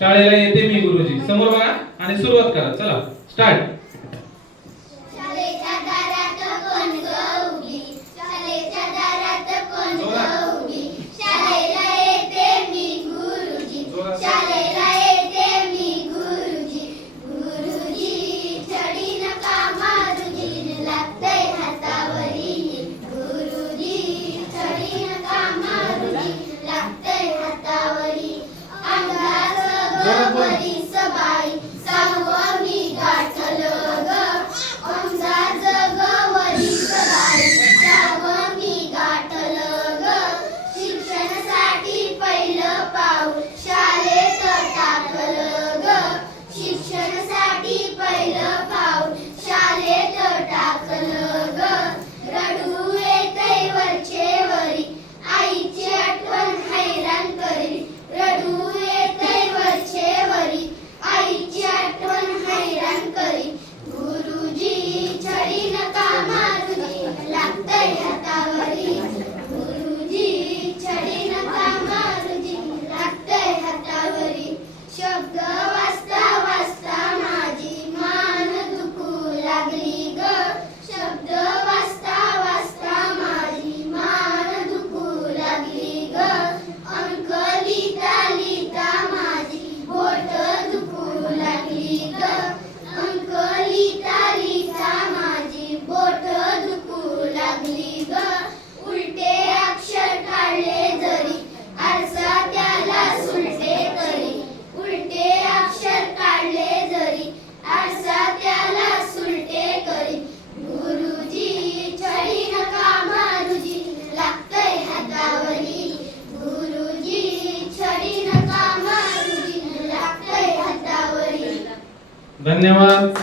शाळेला येते मी गुरुजी. समोर बघा आणि सुरुवात करा. चला स्टार्ट. शाळेच्या दारात कोण ग उभी, शाळेच्या दारात कोण ग उभी, शाळेला येते मी गुरुजी, शाळेला येते मी गुरुजी. गुरुजी छडी नका मारुजी, लागतंय हातावरी. गुरुजी छडी नका मारुजी, लागतंय हातावरी. अंगाच गवरी सबाई सांगव मी गाठलं ग, अंगाच गवरी सबाई सांगव मी गाठलं ग. शिक्षणासाठी पहिलं पाऊल शाळेत टाकलं ग, शिक्षणासाठी पहिलं पाऊल शाळेत टाकलं ग. रडू येतंय वरचे वरी, आईची आठवण हैराण करी. रडू येतंय वरचे वरी, आईची आठवण हैराण करी. गुरुजी छडी नका मारुजी, लागतंय हातावरी. गुरुजी छडी नका मारुजी, लागतंय हातावरी. शब्द वाचता वाचता माझी मान दुखू लागली ग, शब्द वाचता वाचता माझी मान दुखू लागली ग. अंक लिहिता लिहिता माझी बोट दुखू लागली ग, अंक लिहिता लिहिता माझी बोट दुखू लागली ग. उलटे अक्षर काढले जरी आरसा त्याला सुलटे करी, उलटे अक्षर काढले जरी आरसा त्याला सुलटे करी. गुरुजी छडी नका मारुजी, लागतंय हातावरी. गुरुजी छडी नका मारुजी, लागतंय हातावरी. धन्यवाद.